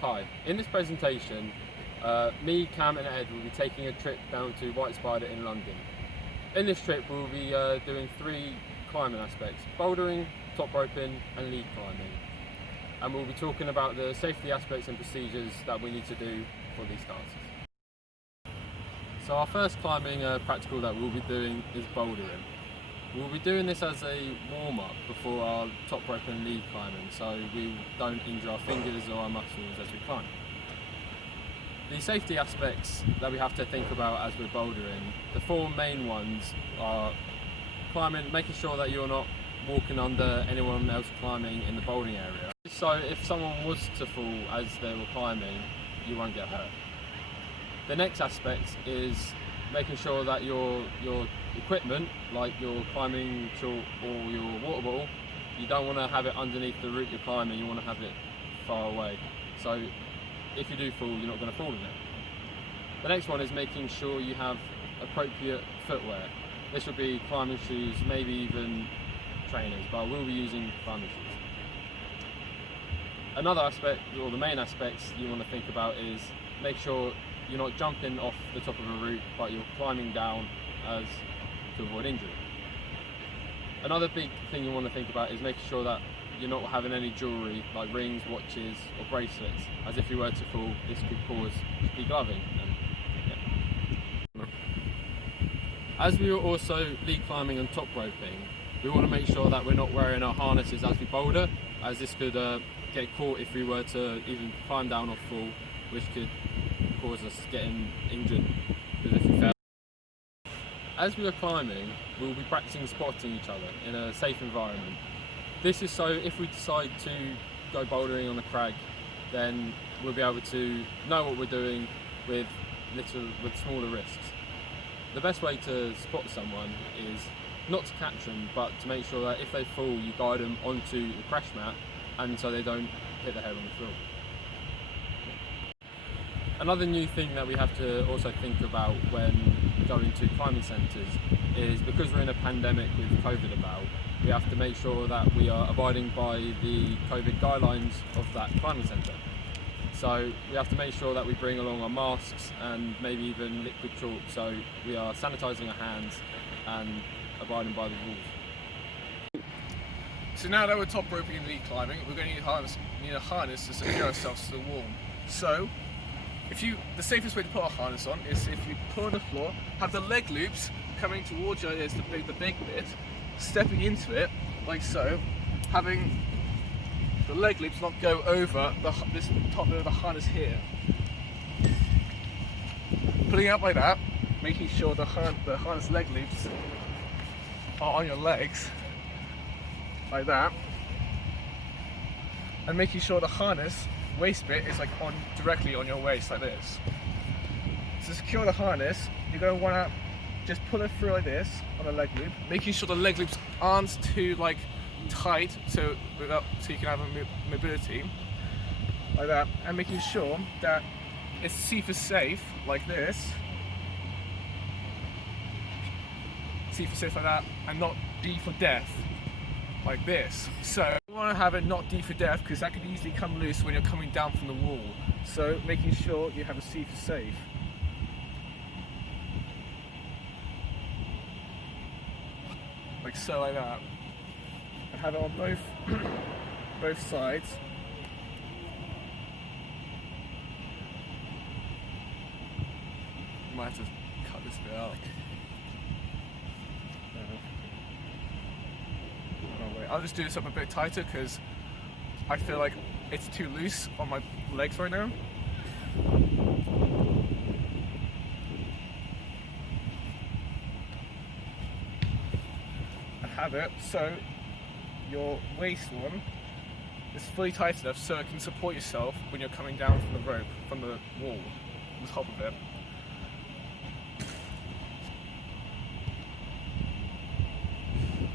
Hi, in this presentation, me, Cam and Ed will be taking a trip down to White Spider in London. In this trip we'll be doing 3 climbing aspects: bouldering, top roping and lead climbing. And we'll be talking about the safety aspects and procedures that we need to do for these tasks. So our first climbing practical that we'll be doing is bouldering. We'll be doing this as a warm-up before our top rope and lead climbing, so we don't injure our fingers or our muscles as we climb. The safety aspects that we have to think about as we're bouldering, the 4 main ones are climbing, making sure that you're not walking under anyone else climbing in the bouldering area. So if someone was to fall as they were climbing, you won't get hurt. The next aspect is making sure that your equipment, like your climbing chalk or your water bottle, you don't want to have it underneath the route you're climbing, you want to have it far away. So if you do fall, you're not going to fall in it. The next one is making sure you have appropriate footwear. This would be climbing shoes, maybe even trainers, but we'll be using climbing shoes. Another aspect, or the main aspects you want to think about, is make sure you're not jumping off the top of a route, but you're climbing down to avoid injury. Another big thing you want to think about is making sure that you're not having any jewellery like rings, watches or bracelets, as if you were to fall, this could cause degloving. As we are also lead climbing and top roping, we want to make sure that we're not wearing our harnesses as we boulder, as this could get caught if we were to even climb down or fall, which could cause us getting injured if we fell. As we are climbing, we'll be practicing spotting each other in a safe environment. This is so if we decide to go bouldering on a crag, then we'll be able to know what we're doing with smaller risks. The best way to spot someone is not to catch them, but to make sure that if they fall, you guide them onto the crash mat, and so they don't hit their head on the floor. Another new thing that we have to also think about when going to climbing centres is, because we're in a pandemic with COVID about, we have to make sure that we are abiding by the COVID guidelines of that climbing centre. So we have to make sure that we bring along our masks and maybe even liquid chalk, so we are sanitising our hands and abiding by the rules. So now that we're top roping and lead climbing, we're going to need a harness to secure ourselves to the wall. So the safest way to put a harness on is if you pull on the floor, have the leg loops coming towards you, as the big bit, stepping into it like so, having the leg loops not go over this top bit of the harness here. Pulling out like that, making sure the harness leg loops are on your legs like that, and making sure the harness waist bit is like directly on your waist like this. To secure the harness, you're going to want to just pull it through like this on the leg loop, making sure the leg loops aren't too tight, so you can have a mobility like that, and making sure that it's C for safe like this, C for safe like that, and not D for death like this. So you want to have it not D for death, because that could easily come loose when you're coming down from the wall. So making sure you have a C for safe. Like so, like that. And have it on both sides. You might have to cut this bit out. I'll just do this up a bit tighter because I feel like it's too loose on my legs right now. I have it so your waist one is fully tight enough so it can support yourself when you're coming down from the rope, from the wall, on the top of it.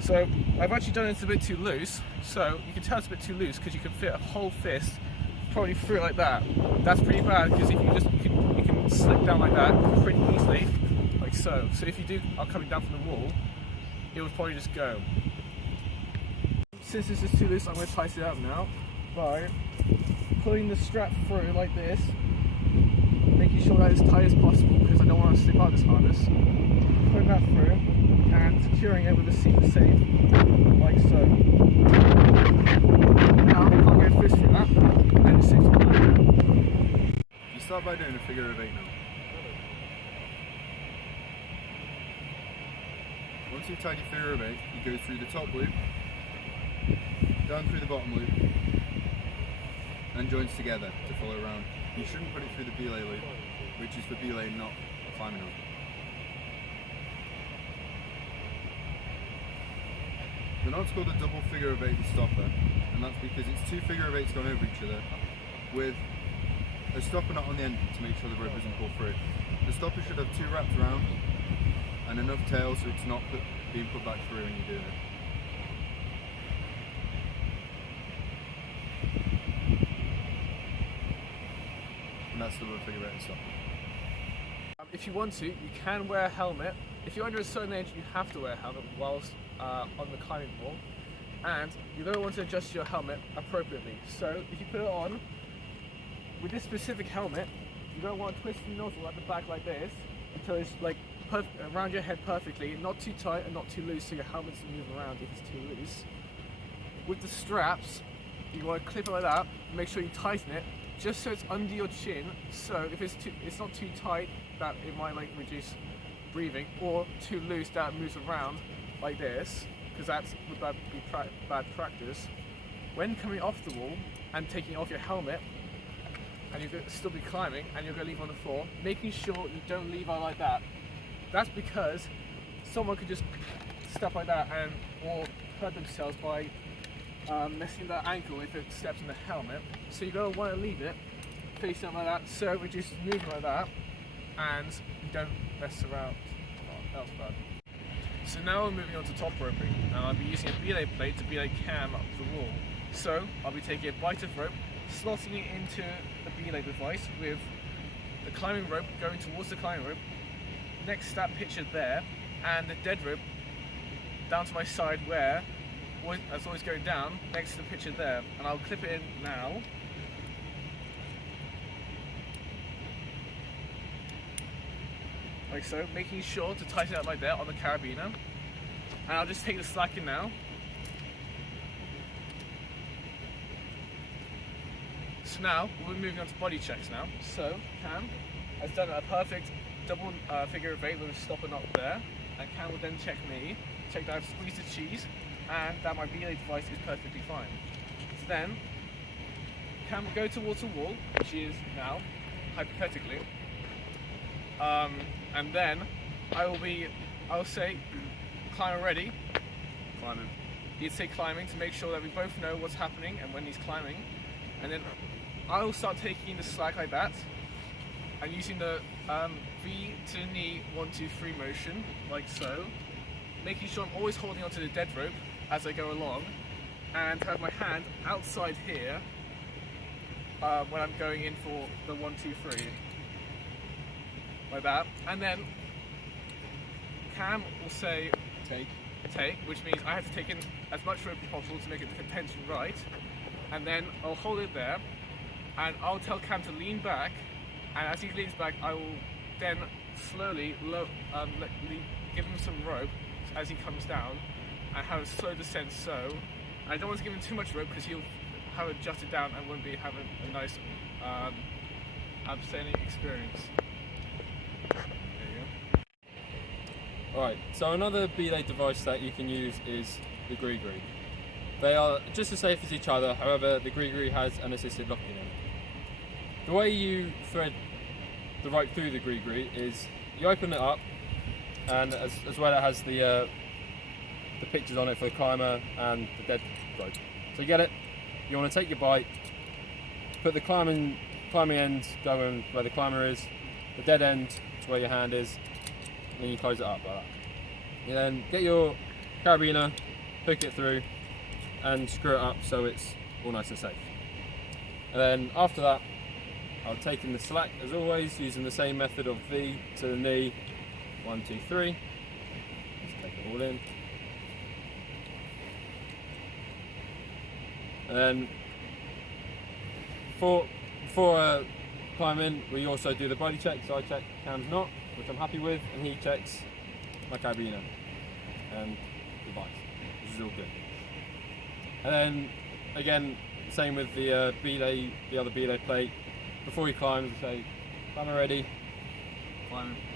So I've actually done it a bit too loose, so you can tell it's a bit too loose because you can fit a whole fist probably through it like that. That's pretty bad, because if you can slip down like that pretty easily, like so. So if you are coming down from the wall, it would probably just go. Since this is too loose, I'm going to tighten it up now by pulling the strap through like this, making sure that it's tight as possible because I don't want to slip out of this harness. Pulling that through and securing it with a seat safe, like so. Now I can't get a fist through that, and it's 6 o'clock. You start by doing a figure of 8 now. Once you've tied your figure of 8, you go through the top loop, down through the bottom loop, and joins together to follow around. You shouldn't put it through the belay loop, which is for belay, not climbing on. The knot's called a double figure of 8 stopper, and that's because it's 2 figure of 8s going over each other with a stopper knot on the end to make sure the rope doesn't pull through. The stopper should have 2 wraps around and enough tail so it's not being put back through when you're doing it. And that's the double figure of 8 stopper. If you want to, you can wear a helmet. If you're under a certain age, you have to wear a helmet whilst on the climbing wall. And you're going to want to adjust your helmet appropriately. So if you put it on, with this specific helmet, you're going to want to twist the nozzle at the back like this until it's like around your head perfectly, not too tight and not too loose so your helmet doesn't move around if it's too loose. With the straps, you want to clip it like that, make sure you tighten it just so it's under your chin, so if it's not too tight that it might like reduce breathing, or too loose that it moves around like this, because that would be bad practice. When coming off the wall and taking off your helmet, and you're going to still be climbing and you're going to leave on the floor, making sure you don't leave out like that. That's because someone could just step like that or hurt themselves by messing their ankle if it steps in the helmet. So you're going to want to leave it face down like that, so it reduces movement like that, and you don't mess around. Oh, that was bad. So now we're moving on to top roping, and I'll be using a belay plate to belay cam up the wall. So I'll be taking a bight of rope, slotting it into the belay device with the climbing rope going towards the climbing rope, next to that picture there, and the dead rope down to my side where, as always going down, next to the picture there. And I'll clip it in now. Like so, making sure to tighten it up like that on the carabiner. And I'll just take the slack in now. So now, we're moving on to body checks now. So, Cam has done a perfect double figure of 8 with a stopper knot there. And Cam will then check me, check that I've squeezed the cheese, and that my belay device is perfectly fine. So then, Cam will go towards the wall, which is now, hypothetically. And then, I'll say, climber ready. Climbing. He'd say climbing to make sure that we both know what's happening and when he's climbing. And then I'll start taking the slack like that and using the V to the knee 1, 2, 3 motion, like so, making sure I'm always holding onto the dead rope as I go along, and have my hand outside here when I'm going in for the 1, 2, 3, like that. And then Cam will say take, which means I have to take in as much rope as possible to make the tension right, and then I'll hold it there, and I'll tell Cam to lean back, and as he leans back, I will then slowly give him some rope as he comes down, and have a slow descent. So I don't want to give him too much rope because he'll have it adjusted down and won't be having a nice abseiling experience. There you go. Alright, so another belay device that you can use is the grigri. They are just as safe as each other, however the grigri has an assisted locking in. The way you thread the rope through the grigri is you open it up, and as well it has the pictures on it for the climber and the dead rope. So you get it, you want to take your bite, put the climbing end going where the climber is, the dead end to where your hand is, and then you close it up like that. You then get your carabiner, hook it through, and screw it up so it's all nice and safe. And then after that, I'll take in the slack as always, using the same method of V to the knee, 1, 2, 3. Let's take it all in. And then before climbing, we also do the body check. So I check Cam's knot, which I'm happy with, and he checks my carabiner and the device, which is all good. And then again, same with the belay, the other belay plate. Before he climbs, I say, climber ready,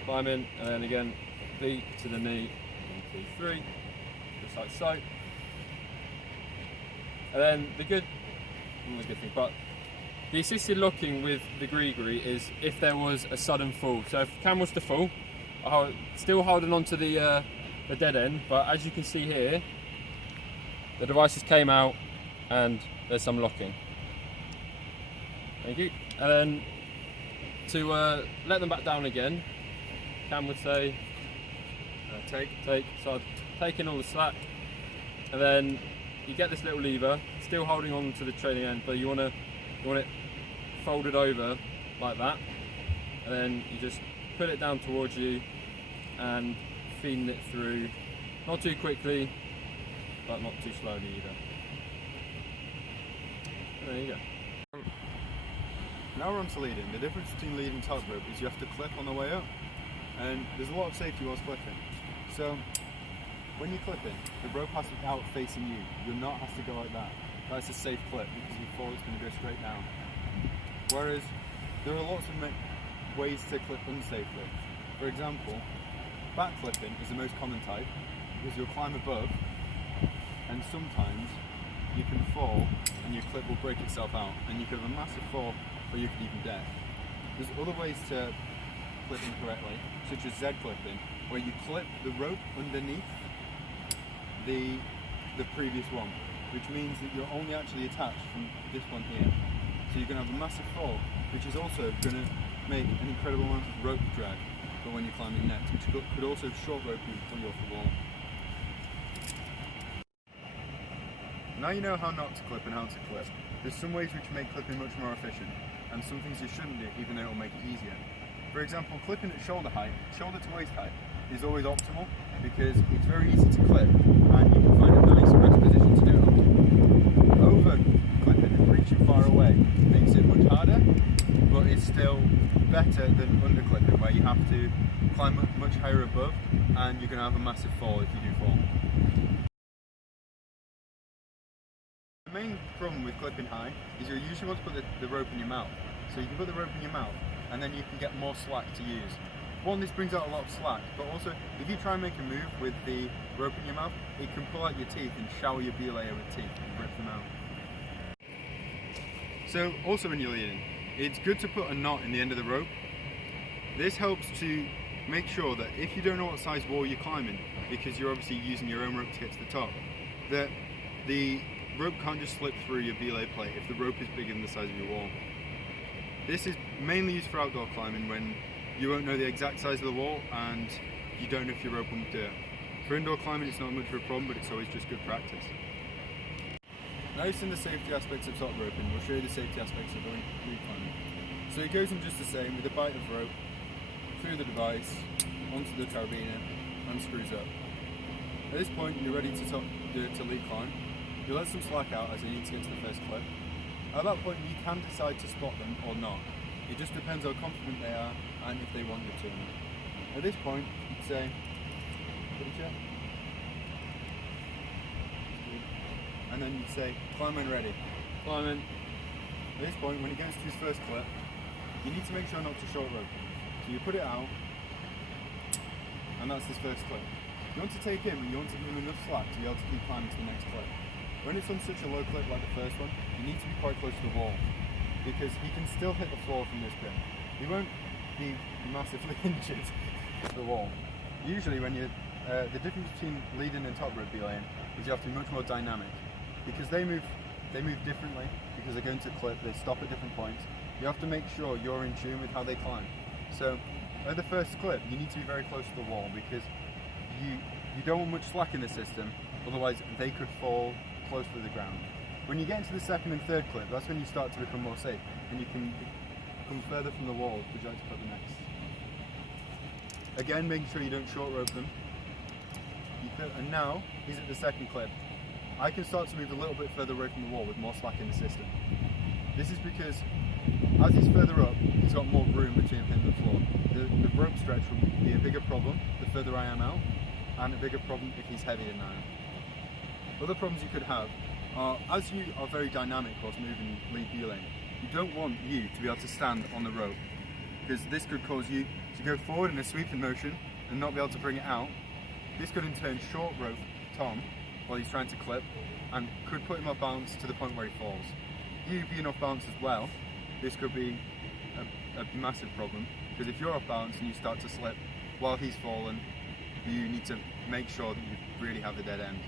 climbing, and then again, feet to the knee, 1, 2, 3, just like so. And then not the good thing, but the assisted locking with the grigri is if there was a sudden fall. So if Cam was to fall, I'm still holding on to the dead end, but as you can see here, the devices came out and there's some locking. Thank you. And then to let them back down again, Cam would say, take. So I'm taking all the slack, and then you get this little lever, still holding on to the trailing end, but you want it folded over like that, and then you just put it down towards you and feeding it through, not too quickly, but not too slowly either. And there you go. Now we're on to leading. The difference between lead and top rope is you have to clip on the way up, and there's a lot of safety whilst clipping. So when you're clipping, the rope has to be out facing you. Your knot has to go like that. That's a safe clip, because if you fall, it's going to go straight down. Whereas there are lots of ways to clip unsafely. For example, back clipping is the most common type, because you'll climb above, and sometimes you can fall and your clip will break itself out, and you could have a massive fall, or you could even death. There's other ways to clip incorrectly, such as Z clipping, where you clip the rope underneath the previous one, which means that you're only actually attached from this one here. So you're going to have a massive fall, which is also going to make an incredible amount of rope drag for when you're climbing next, which could also short rope you and pull you off the wall. Now you know how not to clip and how to clip. There's some ways which make clipping much more efficient, and some things you shouldn't do, even though it will make it easier. For example, clipping at shoulder height, shoulder to waist height, is always optimal, because it's very easy to clip, and you can find a nice rest position to do it. Over clipping and reaching far away makes it much harder, but it's still better than under clipping, where you have to climb much higher above, and you're going to have a massive fall if you do fall. The main problem with clipping high is you usually want to put the rope in your mouth. So you can put the rope in your mouth, and then you can get more slack to use. One, this brings out a lot of slack, but also if you try and make a move with the rope in your mouth, it can pull out your teeth and shower your belayer with teeth and rip them out. So also when you're leading, it's good to put a knot in the end of the rope. This helps to make sure that if you don't know what size wall you're climbing, because you're obviously using your own rope to get to the top, that the rope can't just slip through your belay plate if the rope is bigger than the size of your wall. This is mainly used for outdoor climbing when you won't know the exact size of the wall and you don't know if your rope will do it. For indoor climbing it's not much of a problem, but it's always just good practice. Now you've seen the safety aspects of top roping, we'll show you the safety aspects of lead climbing. So it goes in just the same, with a bite of rope, through the device, onto the carabiner, and screws up. At this point you're ready to lead climb. You let some slack out as you need to get to the first clip. At that point you can decide to spot them or not. It just depends how confident they are and if they want you to or not. At this point you'd say, check. And then you'd say, climb when ready. Climbing. At this point, when it goes to his first clip, you need to make sure not to short rope. So you put it out, and that's his first clip. You want to take him and you want to give him enough slack to be able to keep climbing to the next clip. When it's on such a low clip like the first one, you need to be quite close to the wall, because he can still hit the floor from this bit. He won't be massively injured to the wall. Usually when you the difference between leading and top rope belaying is you have to be much more dynamic, because they move differently, because they're going to clip, they stop at different points. You have to make sure you're in tune with how they climb. So at the first clip you need to be very close to the wall, because you don't want much slack in the system, otherwise they could fall close to the ground. When you get into the second and third clip, that's when you start to become more safe, and you can come further from the wall to try to put the next. Again, making sure you don't short rope them. And now he's at the second clip. I can start to move a little bit further away from the wall with more slack in the system. This is because as he's further up, he's got more room between him and the floor. The rope stretch will be a bigger problem the further I am out, and a bigger problem if he's heavier than I am. Other problems you could have are, as you are very dynamic whilst moving lead belaying, you don't want you to be able to stand on the rope, because this could cause you to go forward in a sweeping motion and not be able to bring it out. This could in turn short rope Tom while he's trying to clip, and could put him off balance to the point where he falls. You being off balance as well, this could be a massive problem, because if you're off balance and you start to slip while he's fallen, you need to make sure that you really have the dead end.